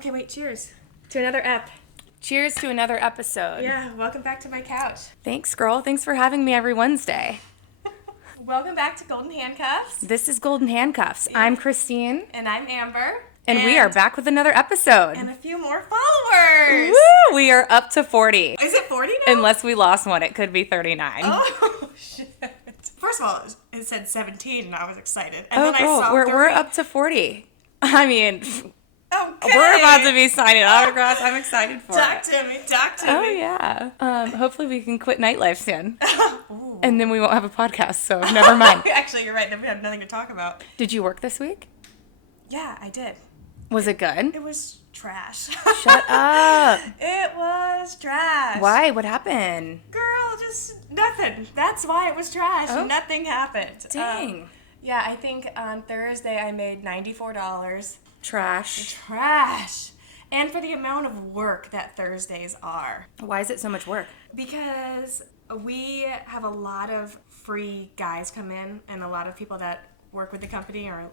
Okay, wait, cheers. To another ep. Cheers to another episode. Yeah, welcome back to my couch. Thanks, girl. Thanks for having me every Wednesday. Welcome back to Golden Handcuffs. This is Golden Handcuffs. Yeah. I'm Christine. And I'm Amber. And we are back with another episode. And a few more followers. Woo! We are up to 40. Is it 40 now? Unless we lost one, it could be 39. Oh, shit. First of all, it said 17 and I was excited. And then girl, I saw we're up to 40. I mean... Okay. We're about to be signing autographs. I'm excited for Talk to me. Oh, yeah. Hopefully we can quit Nightlife soon. And then we won't have a podcast, so never mind. Actually, you're right. Then we have nothing to talk about. Did you work this week? Yeah, I did. Was it good? It was trash. Shut up. It was trash. Why? What happened? Girl, just nothing. That's why it was trash. Oh. Nothing happened. Dang. Yeah, I think on Thursday I made $94. Trash. And for the amount of work that Thursdays are. Why is it so much work? Because we have a lot of free guys come in and a lot of people that work with the company or,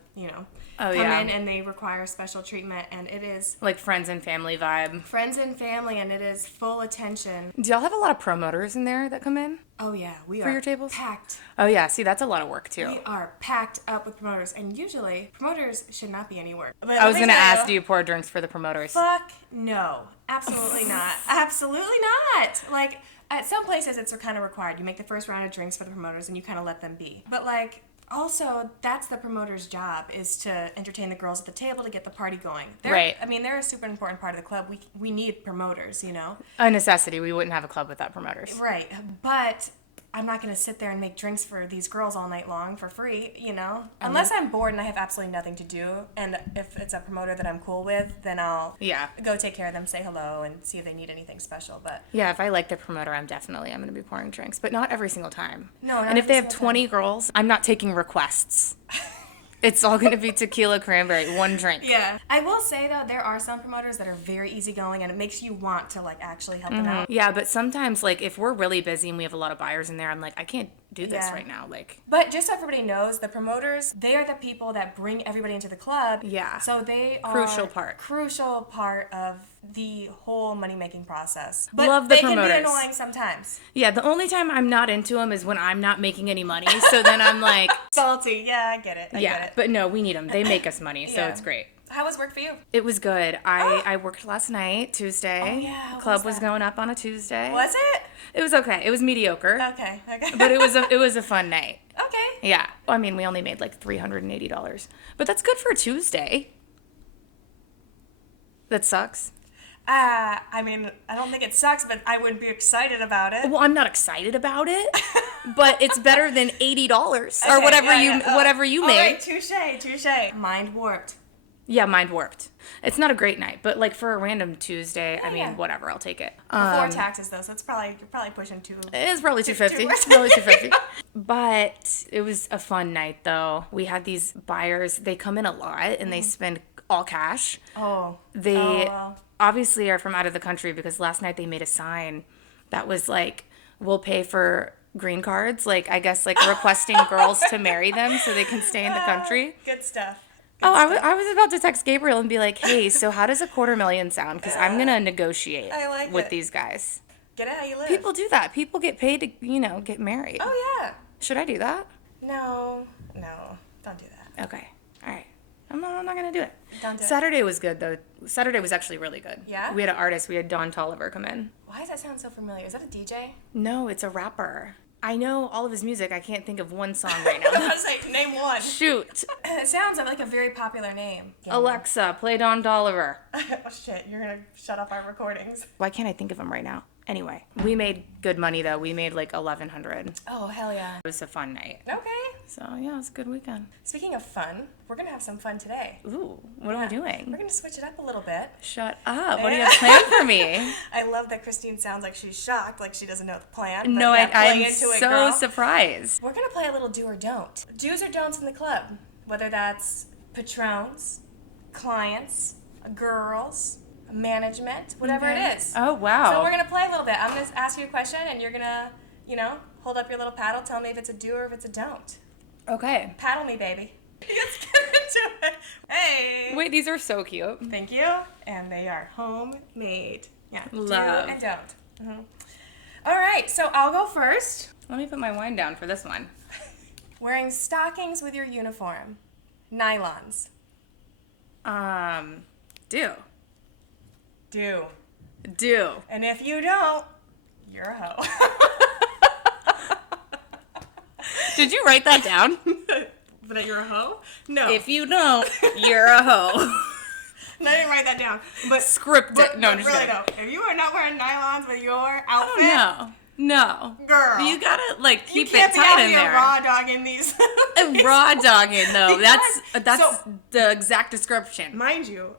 come in and they require special treatment, and it is... Like friends and family vibe. Friends and family, and it is full attention. Do y'all have a lot of promoters in there that come in? Oh, yeah. We for are your tables? Packed. Oh, yeah. See, that's a lot of work, too. We are packed up with promoters, and usually promoters should not be anywhere. But I was going to ask, do you pour drinks for the promoters? Fuck no. Absolutely not. Absolutely not. Like, at some places it's kind of required. You make the first round of drinks for the promoters, and you kind of let them be. But, like... Also, that's the promoter's job, is to entertain the girls at the table to get the party going. Right. I mean, they're a super important part of the club. We need promoters, A necessity. We wouldn't have a club without promoters. Right. But I'm not going to sit there and make drinks for these girls all night long for free, Unless I'm bored and I have absolutely nothing to do. And if it's a promoter that I'm cool with, then I'll go take care of them, say hello, and see if they need anything special. But yeah, if I like the promoter, I'm going to be pouring drinks. But not every single time. No, not And if they have 20 time. girls, I'm not taking requests. It's all going to be tequila cranberry, one drink. Yeah. I will say, though, there are some promoters that are very easygoing, and it makes you want to, actually help them out. Yeah, but sometimes, if we're really busy and we have a lot of buyers in there, I'm like, I can't do this right now. But just so everybody knows, the promoters, they are the people that bring everybody into the club. Yeah. So they are... Crucial part of the whole money-making process. But love the promoters. They can be annoying sometimes. Yeah, the only time I'm not into them is when I'm not making any money, so then I'm like... Salty. Yeah, I get it. I get it. But no, we need them. They make us money, so it's great. How was work for you? It was good. I worked last night, Tuesday. Oh, yeah. Club was going up on a Tuesday. Was it? It was okay. It was mediocre. Okay. But it was a fun night. Okay. Yeah. I mean, we only made $380. But that's good for a Tuesday. That sucks. I mean, I don't think it sucks, but I would be excited about it. Well, I'm not excited about it, but it's better than $80 or whatever you made. Right, touche. Mind warped. Yeah, mind warped. It's not a great night, but for a random Tuesday, whatever, I'll take it. Before taxes though, so you're probably pushing It's probably $250. It's probably $250. But it was a fun night though. We had these buyers. They come in a lot and they spend all cash. Oh. They obviously are from out of the country because last night they made a sign that was we'll pay for green cards. I guess requesting girls to marry them so they can stay in the country. Good stuff. I was about to text Gabriel and be like, hey, so how does $250,000 sound? Because I'm going to negotiate with these guys. Get it how you live. People do that. People get paid to, get married. Oh, yeah. Should I do that? No, don't do that. Okay. All right. I'm not going to do it. Don't do it. Saturday was good, though. Saturday was actually really good. Yeah? We had an artist. We had Don Tolliver come in. Why does that sound so familiar? Is that a DJ? No, it's a rapper. I know all of his music. I can't think of one song right now. I was like, name one. Shoot. It sounds like a very popular name. Alexa, play Don Tolliver. Oh, shit. You're going to shut off our recordings. Why can't I think of him right now? Anyway, we made good money, though. We made $1,100. Oh, hell yeah. It was a fun night. Okay. So, yeah, it was a good weekend. Speaking of fun, we're going to have some fun today. Ooh, what are we doing? We're going to switch it up a little bit. Shut up. What do you have planned for me? I love that Christine sounds like she's shocked, like she doesn't know the plan. No, I'm so surprised. We're going to play a little do or don't. Do's or don'ts in the club, whether that's patrons, clients, girls, management, whatever it is. Oh, wow. So we're going to play a little bit. I'm going to ask you a question, and you're going to, hold up your little paddle, tell me if it's a do or if it's a don't. Okay. Paddle me, baby. It's gonna Hey. Wait, these are so cute. Thank you. And they are homemade. Yeah. Love. Do and don't. Mm-hmm. All right, so I'll go first. Let me put my wine down for this one. Wearing stockings with your uniform. Nylons. Do. Do. And if you don't, you're a hoe. Did you write that down? That you're a hoe? No. If you don't, you're a hoe. No, I didn't write that down. But Script it. No, I'm just really kidding. though, if you are not wearing nylons with your outfit, No. girl, You gotta keep you can't it tight in be there. raw dog in these. Raw dogging though. Because- That's so- the exact description. Mind you,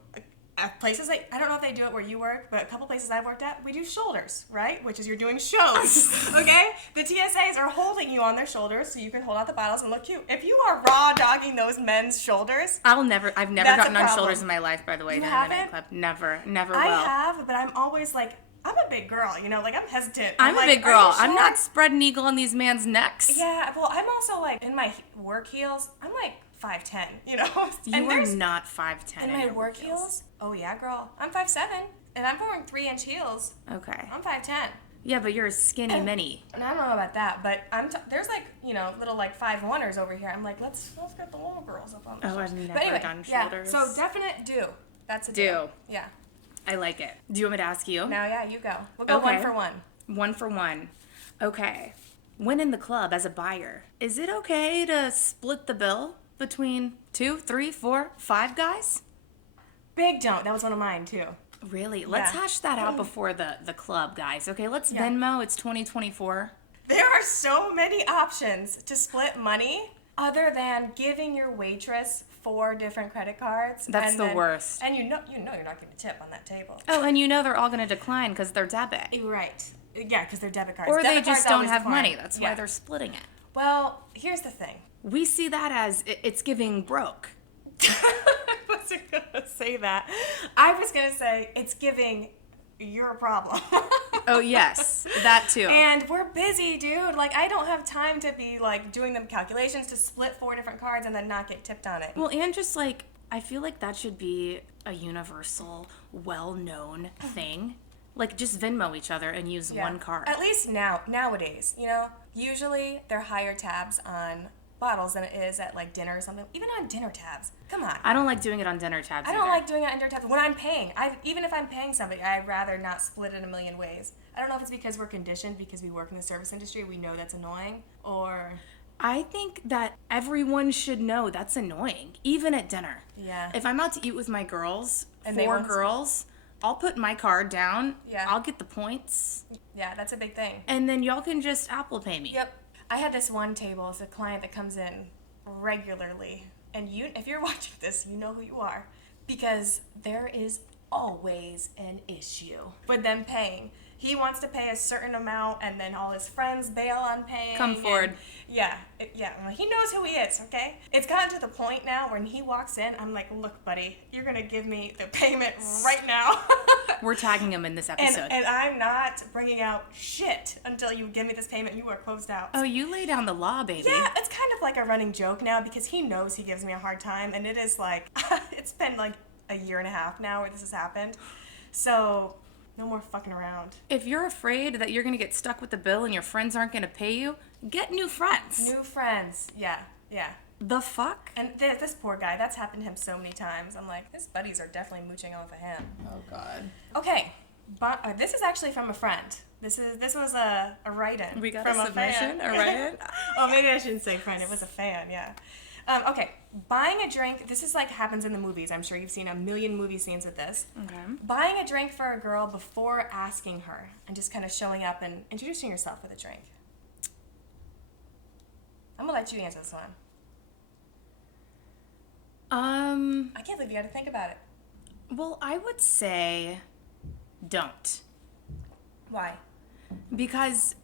at places like, I don't know if they do it where you work, but a couple places I've worked at, we do shoulders, right? Which is you're doing shows, okay? The TSAs are holding you on their shoulders so you can hold out the bottles and look cute. If you are raw dogging those men's shoulders, I've never That's a gotten on problem. shoulders in my life, by the way, You during a haven't? nightclub. Never will. I have, but I'm always like, I'm a big girl, you know, like I'm hesitant. I'm a like, big are you girl. I'm sure? not spreading eagle on these man's necks. Yeah, well, I'm also like, in my work heels, I'm like 5'10", you know? You And are there's- not 5'10". In my work heels? Oh yeah, girl. I'm 5'7", and I'm wearing 3-inch heels. Okay. I'm 5'10". Yeah, but you're a skinny mini. And I don't know about that, but there's like, you know, little like 5'1"ers over here. I'm like, let's get the little girls up on the Oh, I've shoulders. never But anyway, done yeah, shoulders. so definite do. That's a Do. Yeah. I like it. Do you want me to ask you? Now, yeah, you go. We'll go Okay. one for one. One for one. Okay. When in the club as a buyer, is it okay to split the bill between 2, 3, 4, 5 guys? Big don't. That was one of mine, too. Really? Let's Yeah. hash that out before the club, guys. Okay, let's Yeah. Venmo. It's 2024. There are so many options to split money other than giving your waitress 4 different credit cards. That's and the then- worst. And you know you're not getting a tip on that table. Oh, and you know they're all going to decline because they're debit. Right. Yeah, because they're debit cards. Or they Debit just cards don't always have decline. money. That's why Yeah. they're splitting it. Well, here's the thing. We see that as it's giving broke. I wasn't gonna say that. I was gonna say it's giving your problem. Oh, yes. That too. And we're busy, dude. Like, I don't have time to be like doing them calculations to split 4 different cards and then not get tipped on it. Well, and just like, I feel like that should be a universal, well-known thing. Like, just Venmo each other and use Yeah. one card. At least nowadays, you know, usually they're higher tabs on bottles than it is at like dinner or something. Even on dinner tabs. Come on. I don't like doing it on dinner tabs I don't either. like doing it on dinner tabs. When I'm paying, even if I'm paying somebody, I'd rather not split it a million ways. I don't know if it's because we're conditioned because we work in the service industry, we know that's annoying, or I think that everyone should know that's annoying, even at dinner. yeah. If I'm out to eat with my girls, And they 4 want- girls, I'll put my card down. Yeah. I'll get the points. Yeah, that's a big thing. And then y'all can just Apple Pay me. Yep. I had this one table, it's a client that comes in regularly. And if you're watching this, you know who you are. Because there is always an issue with them paying. He wants to pay a certain amount, and then all his friends bail on paying. Come forward. And well, he knows who he is, okay? It's gotten to the point now when he walks in, I'm like, look, buddy, you're going to give me the payment right now. We're tagging him in this episode. And I'm not bringing out shit until you give me this payment. You are closed out. Oh, you lay down the law, baby. Yeah, it's kind of like a running joke now because he knows he gives me a hard time, and it is like, it's been like a year and a half now where this has happened. So, no more fucking around. If you're afraid that you're going to get stuck with the bill and your friends aren't going to pay you, get new friends. New friends. Yeah. The fuck? And this poor guy, that's happened to him so many times. I'm like, his buddies are definitely mooching off of him. Oh, God. Okay, but this is actually from a friend. This was a write-in. We got from a submission, a write-in? Oh, maybe I shouldn't say friend. It was a fan, yeah. Okay, buying a drink. This is like happens in the movies. I'm sure you've seen a million movie scenes with this. Okay. Buying a drink for a girl before asking her and just kind of showing up and introducing yourself with a drink. I'm gonna let you answer this one. I can't believe you had to think about it. Well, I would say don't. Why? Because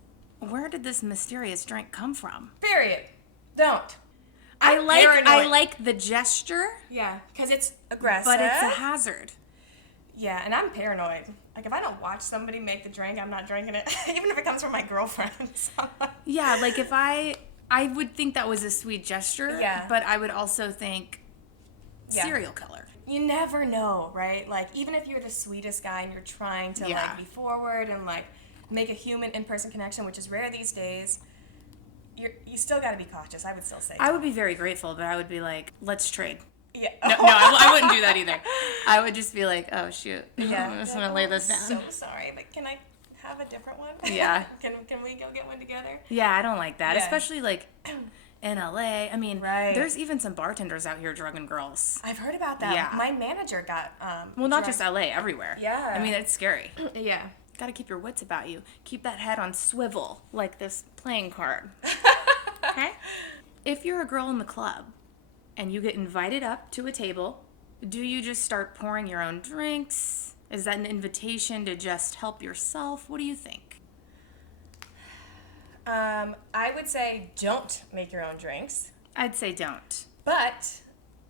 where did this mysterious drink come from? Period. Don't. I I'm paranoid. like the gesture, Yeah, because it's aggressive. but it's a hazard. Yeah, and I'm paranoid. Like, if I don't watch somebody make the drink, I'm not drinking it. Even if it comes from my girlfriend. Yeah, like if I would think that was a sweet gesture, Yeah. but I would also think serial killer. You never know, right? Like, even if you're the sweetest guy and you're trying to, like, be forward and, like, make a human in-person connection, which is rare these days, you still got to be cautious, I would still say. I would be very grateful, but I would be like, let's trade. Yeah. No, I wouldn't do that either. I would just be like, oh, shoot. Yeah. I just want to lay this down. So sorry, but can I have a different one? Yeah. Can we go get one together? Yeah, I don't like that. Yeah. Especially, like, in LA. I mean, Right. there's even some bartenders out here drugging girls. I've heard about that. Yeah. My manager got, Well, not just LA, everywhere. Yeah. I mean, it's scary. Yeah. Got to keep your wits about you. Keep that head on swivel, like this playing card. Okay? If you're a girl in the club and you get invited up to a table, do you just start pouring your own drinks? Is that an invitation to just help yourself? What do you think? I would say don't make your own drinks. I'd say don't. But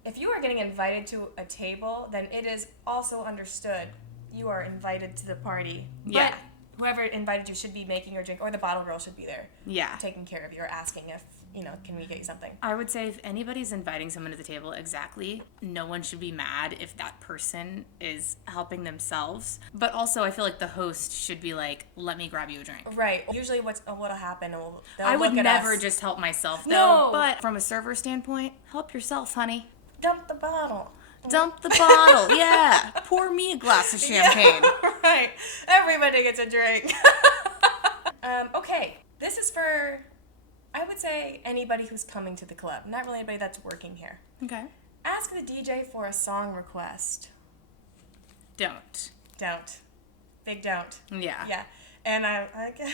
if you are getting invited to a table, then it is also understood you are invited to the party. Yeah. But whoever invited you should be making your drink, or the bottle girl should be there. Yeah. Taking care of you or asking if, can we get you something? I would say if anybody's inviting someone to the table, exactly, no one should be mad if that person is helping themselves. But also, I feel like the host should be like, let me grab you a drink. Right. Usually what'll happen, they'll I would look at never us. just help myself, though. No. But from a server standpoint, help yourself, honey. Dump the bottle. Dump the bottle, yeah. Pour me a glass of champagne. Yeah, right. Everybody gets a drink. Okay. This is for, I would say, anybody who's coming to the club. Not really anybody that's working here. Okay. Ask the DJ for a song request. Don't. Don't. Big don't. Yeah. Yeah. And I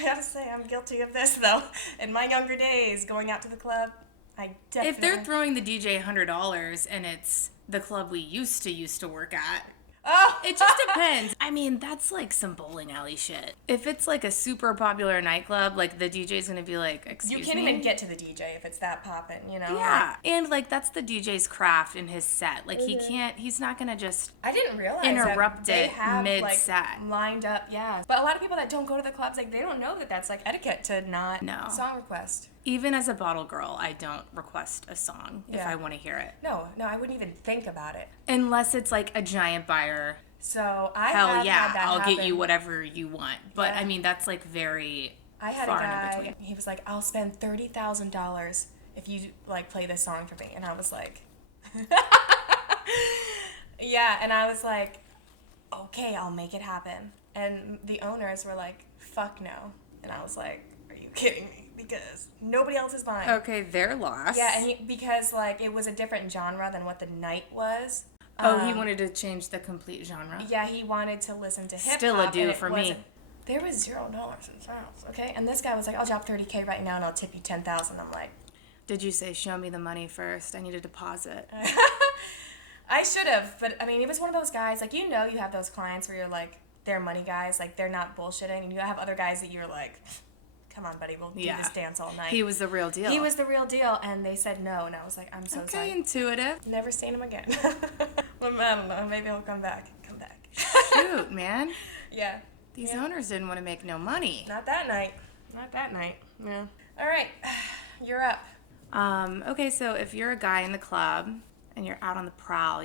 gotta say, I'm guilty of this, though. In my younger days, going out to the club, I definitely... If they're throwing the DJ $100 and it's the club we used to work at, Oh! it just depends. I mean, that's like some bowling alley shit. If it's like a super popular nightclub, like the DJ's gonna be like, excuse me? You can't even get to the DJ if it's that poppin', Yeah. And like that's the DJ's craft in his set. Like he's not gonna just I didn't realize interrupt that they it have, mid-set. like, lined up, yeah. But a lot of people that don't go to the clubs, like, they don't know that that's, like, etiquette to not song request. Even as a bottle girl, I don't request a song if I want to hear it. No, I wouldn't even think about it. Unless it's like a giant buyer. So I Hell have yeah, had that I'll happen. get you whatever you want. But I mean, that's like very I had far a in guy, between. he was like, I'll spend $30,000 if you, like, play this song for me. And I was like, yeah, and I was like, okay, I'll make it happen. And the owners were like, fuck no. And I was like, are you kidding me? Because nobody else is buying. Okay, they're lost. Yeah, and because, like, it was a different genre than what the night was. He wanted to change the complete genre. Yeah, he wanted to listen to hip-hop. Still a do and it for me. wasn't- There was $0 in sales, okay? And this guy was like, I'll drop $30K right now and I'll tip you $10,000. I'm like... Did you say, show me the money first? I need a deposit. I should have, but, I mean, it was one of those guys, like, you have those clients where you're like, they're money guys, like, they're not bullshitting, and you have other guys that you're like... Come on, buddy, we'll do this dance all night. He was the real deal. He was the real deal, and they said no, and I was like, I'm so sorry. Okay, intuitive. Never seen him again. Well, I don't know, maybe he'll come back. Shoot, man. Yeah. These owners didn't want to make no money. Not that night. Not that night. Yeah. All right, you're up. Okay, so if you're a guy in the club and you're out on the prowl,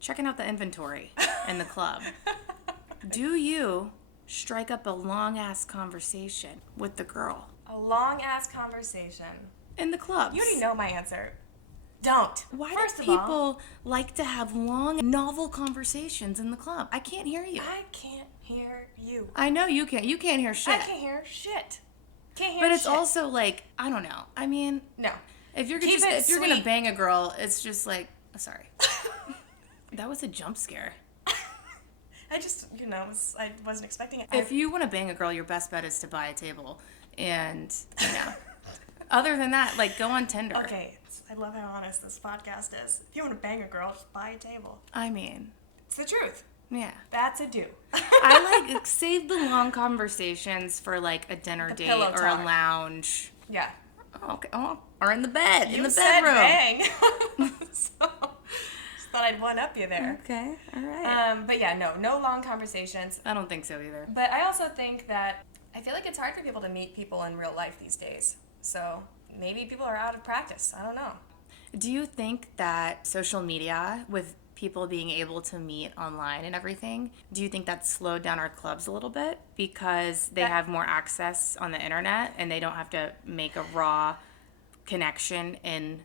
checking out the inventory in the club, do you strike up a long-ass conversation with the girl? A long-ass conversation. In the clubs. You already know my answer. Don't. Why First do of all, people like to have long, novel conversations in the club? I can't hear you. I can't hear you. I know you can't. You can't hear shit. I can't hear shit. Can't hear But it's shit. also like, I don't know. I mean, No. if you're Keep it if you're gonna sweet. bang a girl, it's just like, sorry. That was a jump scare. I just, I wasn't expecting it. If you want to bang a girl, your best bet is to buy a table. And, other than that, like, go on Tinder. Okay, I love how honest this podcast is. If you want to bang a girl, just buy a table. I mean, It's the truth. yeah. That's a do. I like save the long conversations for like a dinner date pillow or a talk. lounge. Yeah. Oh, okay. Oh, or in the bed, in You the said bedroom. bang. So, just thought I'd one-up you there. Okay, all right. But yeah, no long conversations. I don't think so either. But I also think that I feel like it's hard for people to meet people in real life these days. So maybe people are out of practice. I don't know. Do you think that social media, with people being able to meet online and everything, do you think that slowed down our clubs a little bit because they have more access on the internet and they don't have to make a raw connection in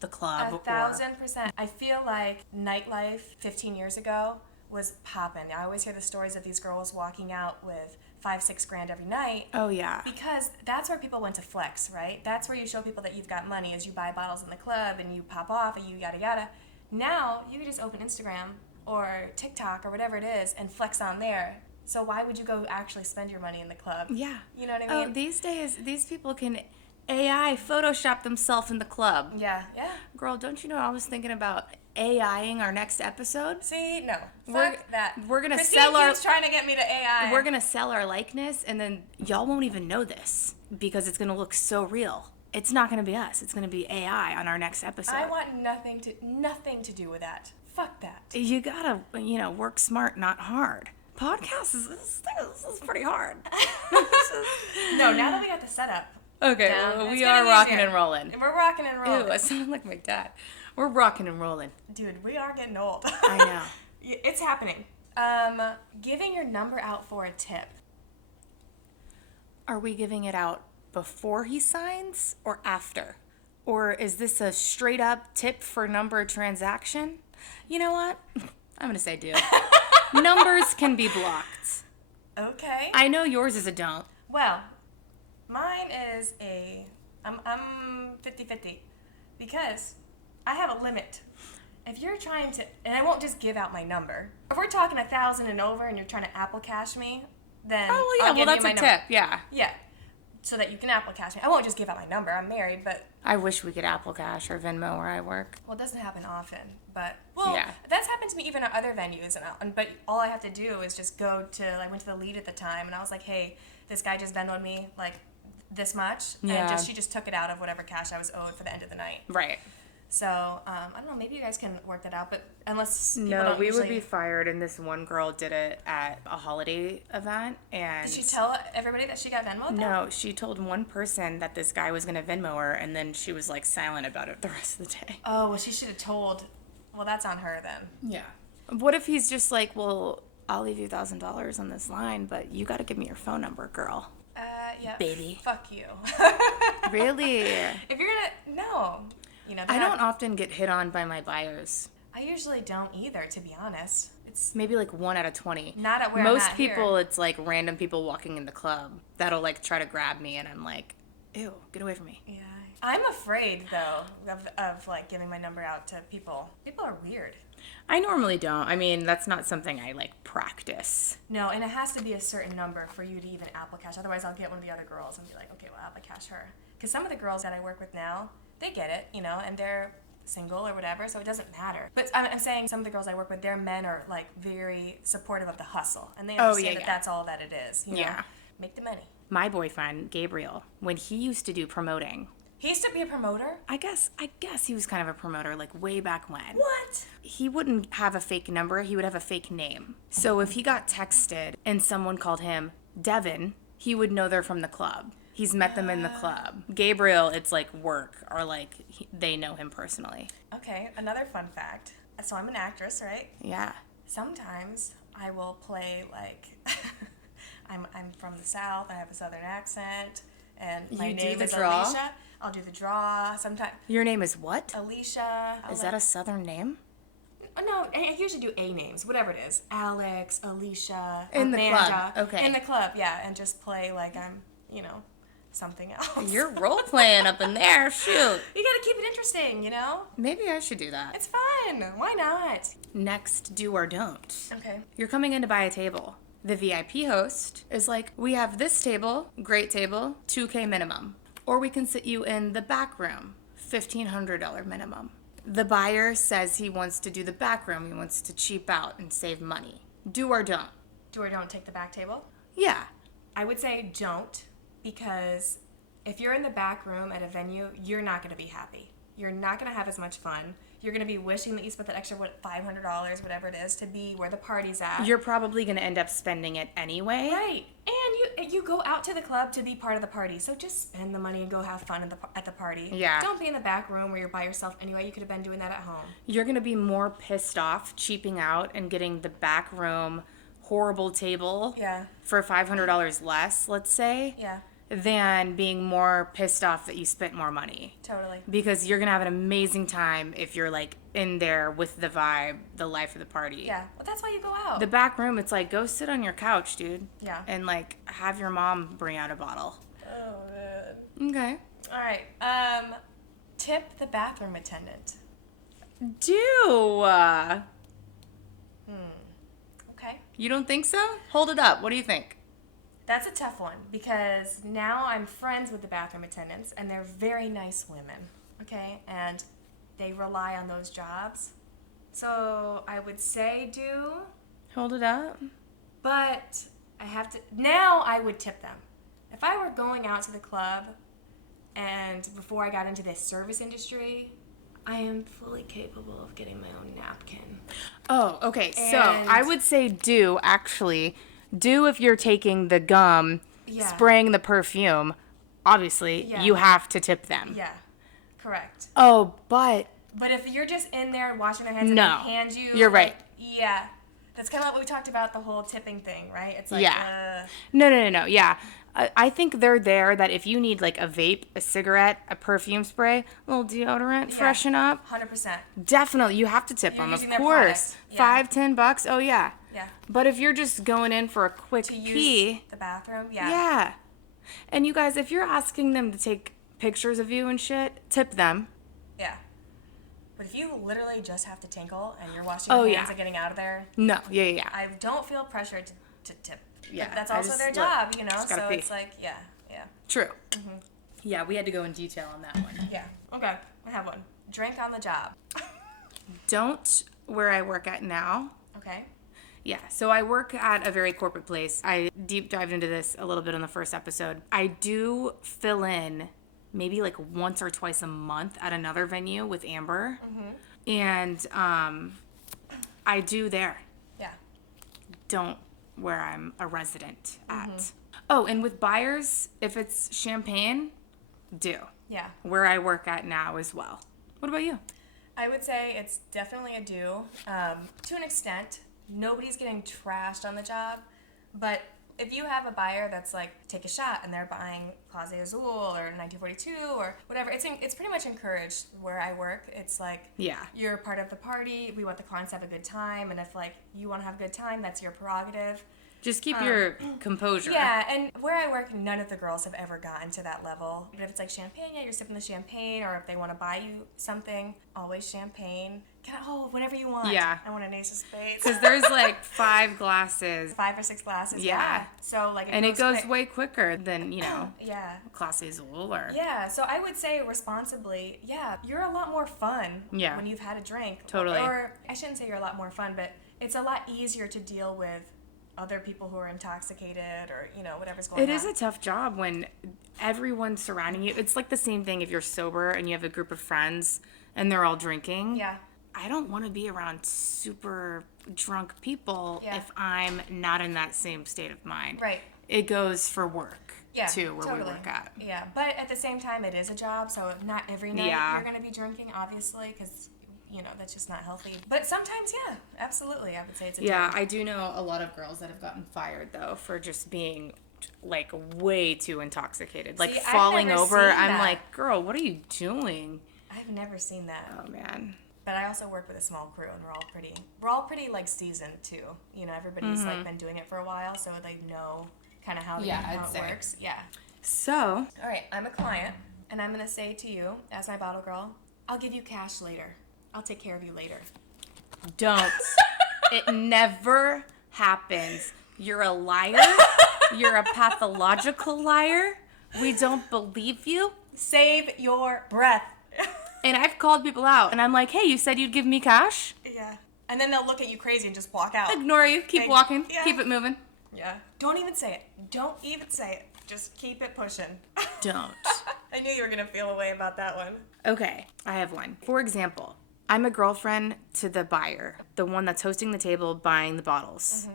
the club? 1,000%. I feel like Nightlife 15 years ago was popping. I always hear the stories of these girls walking out with 5-6 grand every night. Oh, yeah. Because that's where people went to flex, right? That's where you show people that you've got money, as you buy bottles in the club and you pop off and you yada yada. Now, you can just open Instagram or TikTok or whatever it is and flex on there. So why would you go actually spend your money in the club? Yeah. You know what I mean? Oh, these days, these people can AI Photoshop themselves in the club. Yeah, yeah. Girl, don't you know I was thinking about AIing our next episode? See, no. We're- Fuck that. we're gonna Christine sell our- keeps trying to get me to AI. We're gonna sell our likeness, and then y'all won't even know this because it's gonna look so real. It's not gonna be us. It's gonna be AI on our next episode. I want nothing to do with that. Fuck that. You gotta, work smart, not hard. Podcast this is pretty hard. No, now that we got the setup. Okay, down, well, it's we are getting rocking easier. and rolling. We're rocking and rolling. Ew, I sound like my dad. We're rocking and rolling. Dude, we are getting old. I know. It's happening. Giving your number out for a tip. Are we giving it out before he signs or after? Or is this a straight up tip for number transaction? You know what? I'm going to say do. Numbers can be blocked. Okay. I know yours is a don't. Well, mine is I'm 50-50 because I have a limit. If you're trying to, and I won't just give out my number. If we're talking 1,000 and over and you're trying to Apple Cash me, then Oh, well, yeah, I'll give well, you that's my a number. tip, yeah. Yeah, so that you can Apple Cash me. I won't just give out my number. I'm married, but I wish we could Apple Cash or Venmo where I work. well, it doesn't happen often. But Yeah. that's happened to me even at other venues, but all I have to do is just go to. I went to the lead at the time, and I was like, hey, this guy just Venmo'd me like this much, Yeah. and she just took it out of whatever cash I was owed for the end of the night. Right. So, I don't know, maybe you guys can work that out, but unless people No, don't we usually... would be fired, and this one girl did it at a holiday event, and... Did she tell everybody that she got Venmo'd? No, she told one person that this guy was going to Venmo her, and then she was, like, silent about it the rest of the day. Oh, well, she should have told... Well, that's on her then. Yeah. What if he's just like, well, I'll leave you $1,000 on this line, but you got to give me your phone number, girl. Yeah. Baby. Fuck you. Really? If you're gonna... No. You know, I don't often get hit on by my buyers. I usually don't either, to be honest. It's Maybe like 1 out of 20. not at where Most I'm at people, here. it's like random people walking in the club that'll like try to grab me, and I'm like, ew, get away from me. Yeah. I'm afraid, though, of like giving my number out to people. People are weird. I normally don't. I mean, that's not something I like practice. No, and it has to be a certain number for you to even Apple Cash. Otherwise, I'll get one of the other girls and be like, okay, well, Apple Cash her. Because some of the girls that I work with now, they get it, you know, and they're single or whatever, so it doesn't matter. But I'm saying some of the girls I work with, their men are like very supportive of the hustle, and they understand that that's all that it is. You know? Yeah. Make the money. My boyfriend, Gabriel, when he used to do promoting, He used to be a promoter. I guess he was kind of a promoter, like way back when. What? He wouldn't have a fake number, he would have a fake name. So if he got texted and someone called him Devin, he would know they're from the club. He's met them in the club. Gabriel, it's like work, or like they know him personally. Okay, another fun fact. So I'm an actress, right? Yeah. Sometimes I will play like I'm from the South. I have a Southern accent, and my You do name the is draw? Alicia. I'll do the draw. Sometimes Your name is what? Alicia. Is that a Southern name? No, I usually do A names, whatever it is. Alex, Alicia, In the Amanda. club, okay. In the club, yeah, and just play like I'm, something else. You're role playing up in there. Shoot. You gotta keep it interesting, you know? Maybe I should do that. It's fun. Why not? Next, do or don't. Okay. You're coming in to buy a table. The VIP host is like, we have this table, great table, $2K minimum. Or we can sit you in the back room, $1,500 minimum. The buyer says he wants to do the back room. He wants to cheap out and save money. Do or don't? Do or don't take the back table? Yeah. I would say don't, because if you're in the back room at a venue, you're not going to be happy. You're not going to have as much fun. You're going to be wishing that you spent that extra, $500, whatever it is, to be where the party's at. You're probably going to end up spending it anyway. Right. And you go out to the club to be part of the party, so just spend the money and go have fun at the party. Yeah. Don't be in the back room where you're by yourself anyway. You could have been doing that at home. You're going to be more pissed off cheaping out and getting the back room horrible table Yeah. for $500 less, let's say, Yeah. than being more pissed off that you spent more money. Totally. Because you're going to have an amazing time if you're like in there with the vibe, the life of the party. Yeah. Well, that's why you go out. The back room, it's like, go sit on your couch, dude. Yeah. And like have your mom bring out a bottle. Oh, man. Okay. All right. Tip the bathroom attendant. Do. Okay. You don't think so? Hold it up. What do you think? That's a tough one because now I'm friends with the bathroom attendants and they're very nice women, okay? And they rely on those jobs. So I would say do, Hold it up. but now I would tip them. If I were going out to the club and before I got into this service industry, I am fully capable of getting my own napkin. Oh, okay. So And- I would say actually. Do if you're taking the gum, Yeah. spraying the perfume. Obviously, Yeah. you have to tip them. Yeah, correct. Oh, but But if you're just in there washing their hands No. and they hand you... You're right. Yeah. That's kind of like what we talked about, the whole tipping thing, right? It's like... Yeah. No. Yeah. I think they're there that if you need like a vape, a cigarette, a perfume spray, a little deodorant, freshen up. 100%. Definitely, you have to tip You're them, of using their course. product. Yeah. $5-10. Oh yeah. Yeah. But if you're just going in for a quick To pee, use the bathroom, yeah. yeah. And you guys, if you're asking them to take pictures of you and shit, tip them. Yeah. But if you literally just have to tinkle and you're washing Oh, your hands yeah. and getting out of there, No, yeah. I don't feel pressured to tip. Yeah, But that's I also just- their look, job, you know? just gotta So pee. it's like, yeah. True. Yeah, we had to go in detail on that one. Yeah. Okay. I have one. Drink on the job. Don't where I work at now. Okay. Yeah, so I work at a very corporate place. I deep dived into this a little bit on the first episode. I do fill in maybe like once or twice a month at another venue with Amber. And I do there. Yeah. Don't where I'm a resident at. Oh, and with buyers, if it's champagne, do. Yeah. Where I work at now as well. What about you? I would say it's definitely a do. To an extent, nobody's getting trashed on the job, but if you have a buyer that's like, take a shot, and they're buying Clase Azul or 1942 or whatever, it's pretty much encouraged where I work. It's like, Yeah. you're part of the party, we want the clients to have a good time, and if like you want to have a good time, that's your prerogative. Just keep your composure. Yeah, and where I work, none of the girls have ever gotten to that level. But if it's like champagne, yeah, you're sipping the champagne, or if they want to buy you something, always champagne. Whatever you want. Yeah. I want an ace of spades. Because there's like 5 glasses. 5 or 6 glasses. Yeah. So like, And it goes quick. way quicker than, Yeah. Clase Azul or... Yeah, so I would say responsibly, yeah, you're a lot more fun Yeah. when you've had a drink. Totally. Or I shouldn't say you're a lot more fun, but it's a lot easier to deal with other people who are intoxicated or, whatever's going on. It is a tough job when everyone's surrounding you. It's like the same thing if you're sober and you have a group of friends and they're all drinking. Yeah. I don't want to be around super drunk people Yeah. if I'm not in that same state of mind. Right. It goes for work, Yeah, too, where totally. we work at. Yeah, but at the same time, it is a job, so not every night Yeah. you're going to be drinking, obviously, because, that's just not healthy. But sometimes, yeah, absolutely, I would say it's a Yeah, job. I do know a lot of girls that have gotten fired, though, for just being, like, way too intoxicated. Like, See, I've falling never over. seen I'm that. like, girl, what are you doing? I've never seen that. Oh, man. But I also work with a small crew, and we're all pretty like seasoned too. Everybody's like been doing it for a while, so they know kind of how, how it works. Yeah. So, All right, I'm a client, and I'm gonna say to you, as my bottle girl, I'll give you cash later. I'll take care of you later. don't. It never happens. You're a liar. You're a pathological liar. We don't believe you. Save your breath. And I've called people out, and I'm like, hey, you said you'd give me cash? Yeah. And then they'll look at you crazy and just walk out. Ignore you. Keep Thank- walking. yeah. Keep it moving. Yeah. Don't even say it. Don't even say it. Just keep it pushing. Don't. I knew you were going to feel a way about that one. Okay, I have one. For example, I'm a girlfriend to the buyer, the one that's hosting the table, buying the bottles.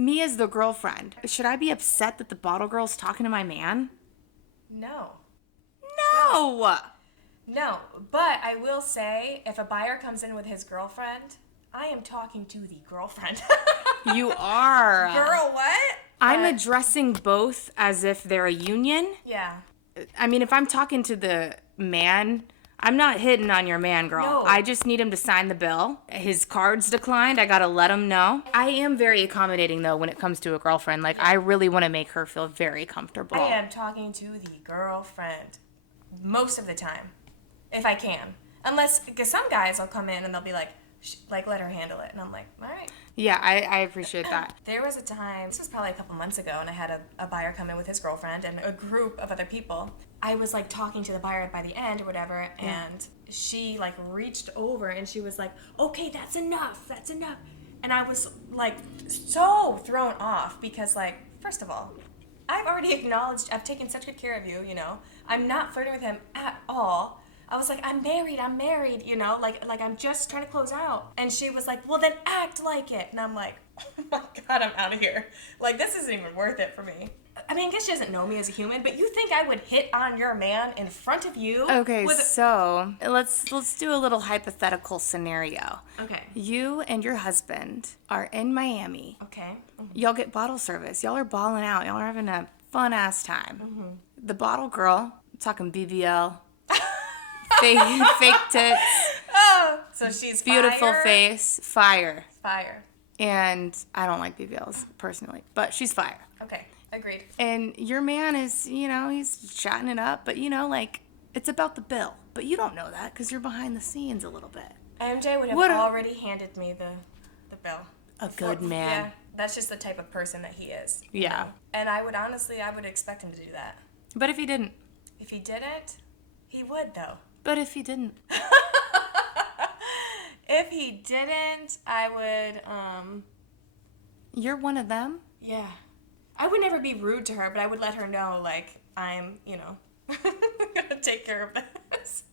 Me as the girlfriend, should I be upset that the bottle girl's talking to my man? No. No! No, but I will say, if a buyer comes in with his girlfriend, I am talking to the girlfriend. You are. Girl, what? I'm addressing both as if they're a union. Yeah. I mean, if I'm talking to the man, I'm not hitting on your man, girl. No. I just need him to sign the bill. His card's declined. I gotta let him know. I am very accommodating, though, when it comes to a girlfriend. Like, I really want to make her feel very comfortable. I am talking to the girlfriend most of the time, if I can. Unless, because some guys will come in and they'll be like, let her handle it. And I'm like, all right. Yeah, I appreciate that. There was a time, this was probably a couple months ago, and I had a buyer come in with his girlfriend and a group of other people. I was like talking to the buyer by the end or whatever, and she like reached over and she was like, okay, that's enough. And I was like so thrown off because, like, first of all, I've already acknowledged I've taken such good care of you, you know. I'm not flirting with him at all. I was like, I'm married, you know, like I'm just trying to close out. And she was like, well, then act like it. And I'm like, oh my God, I'm out of here. Like, this isn't even worth it for me. I mean, I guess she doesn't know me as a human, but you think I would hit on your man in front of you? Okay, so let's do a little hypothetical scenario. Okay. You and your husband are in Miami. Okay. Mm-hmm. Y'all get bottle service. Y'all are balling out. Y'all are having a fun-ass time. Mm-hmm. The bottle girl, I'm talking BBL, fake tits. Oh, so she's beautiful fire? Face, fire. Fire. And I don't like BBLs personally, but she's fire. Okay, agreed. And your man is, you know, he's chatting it up, but you know, like, it's about the bill. But you don't know that because you're behind the scenes a little bit. MJ would have already handed me the bill. A good man. Yeah, that's just the type of person that he is. Yeah. Know? And I would expect him to do that. But if he didn't? If he didn't, he would, though. But if he didn't? If he didn't, I would, You're one of them? Yeah. I would never be rude to her, but I would let her know, like, I'm, you know, gonna take care of this.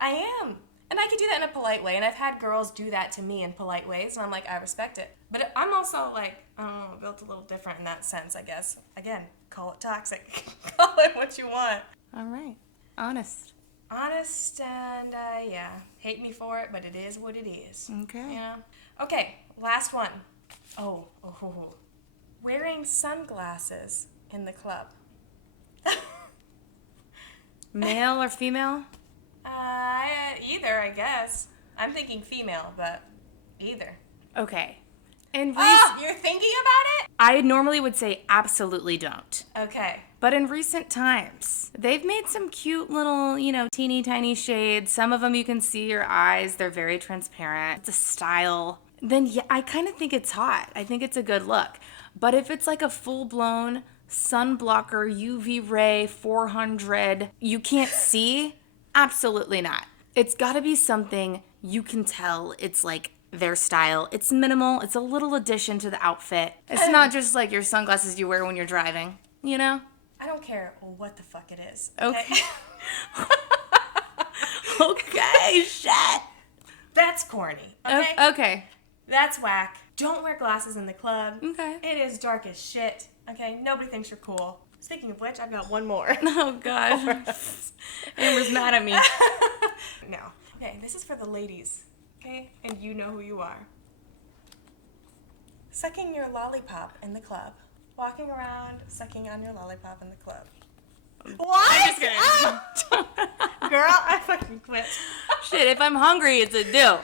I am. And I could do that in a polite way, and I've had girls do that to me in polite ways, and I'm like, I respect it. But I'm also, like, I don't know, built a little different in that sense, I guess. Again, call it toxic. Call it what you want. All right. Honest. Honest, and, yeah, hate me for it, but it is what it is. Okay. You know? Okay, last one. Oh. Wearing sunglasses in the club. Male or female? Either, I guess. I'm thinking female, but either. Okay. You're thinking about it? I normally would say absolutely don't. Okay. But in recent times, they've made some cute little, you know, teeny tiny shades. Some of them you can see your eyes. They're very transparent. It's a style. Then, yeah, I kind of think it's hot. I think it's a good look. But if it's like a full-blown sunblocker, UV ray, 400, you can't see, absolutely not. It's got to be something you can tell it's like their style. It's minimal. It's a little addition to the outfit. It's not just like your sunglasses you wear when you're driving, you know? I don't care what the fuck it is. Okay. Okay, shit. That's corny. Okay? Okay. That's whack. Don't wear glasses in the club. Okay. It is dark as shit. Okay? Nobody thinks you're cool. Speaking of which, I've got one more. Oh, God. Amber's mad at me. No. Okay, this is for the ladies. Okay? And you know who you are. Sucking your lollipop in the club. Walking around, sucking on your lollipop in the club. What? I'm just kidding. Girl, I fucking quit. Shit, if I'm hungry, it's a do.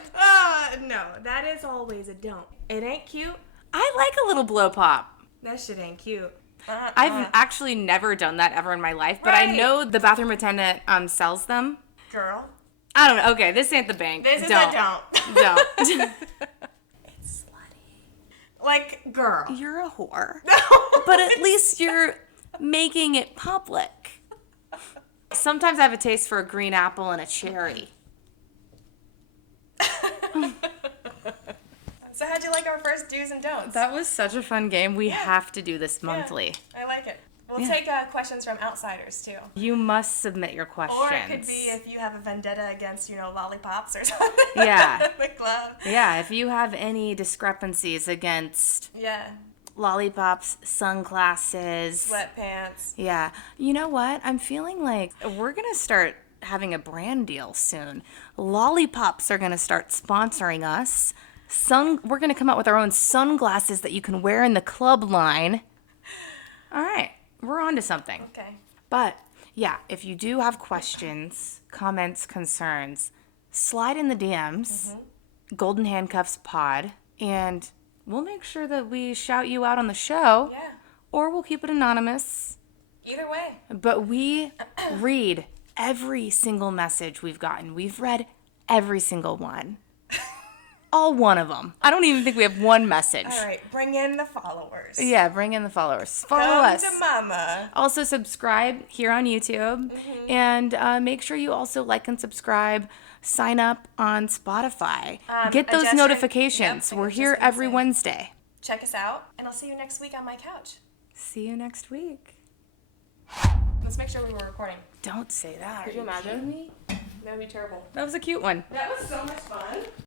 No, that is always a don't. It ain't cute. I like a little blow pop. That shit ain't cute. I've actually never done that ever in my life, but I know the bathroom attendant sells them. Girl. I don't know. Okay, this ain't the bank. This is a don't. Don't. It's slutty. Like, girl. You're a whore. No. But at least you're making it public. Sometimes I have a taste for a green apple and a cherry. So how'd you like our first do's and don'ts? That was such a fun game. We have to do this monthly. Yeah, I like it. We'll take questions from outsiders, too. You must submit your questions. Or it could be if you have a vendetta against, you know, lollipops or something. Yeah. The club. Yeah, if you have any discrepancies against... Yeah. lollipops, sunglasses. Sweatpants. Yeah. You know what? I'm feeling like we're going to start having a brand deal soon. Lollipops are going to start sponsoring us. We're going to come out with our own sunglasses that you can wear in the club line. All right. We're on to something. Okay. But yeah, if you do have questions, comments, concerns, slide in the DMs, Golden Handcuffs Pod, and we'll make sure that we shout you out on the show. Yeah. Or we'll keep it anonymous. Either way. But we read every single message we've gotten. We've read every single one. All one of them. I don't even think we have one message. All right, bring in the followers. Yeah, bring in the followers. Follow Come us. to mama. Also subscribe here on YouTube. And make sure you also like and subscribe. Sign up on Spotify. Get those notifications. Yep, We're here every Wednesday. Check us out, and I'll see you next week on my couch. See you next week. Let's make sure we were recording. Don't say that. Could you imagine? That would be terrible. That was a cute one. That was so much fun.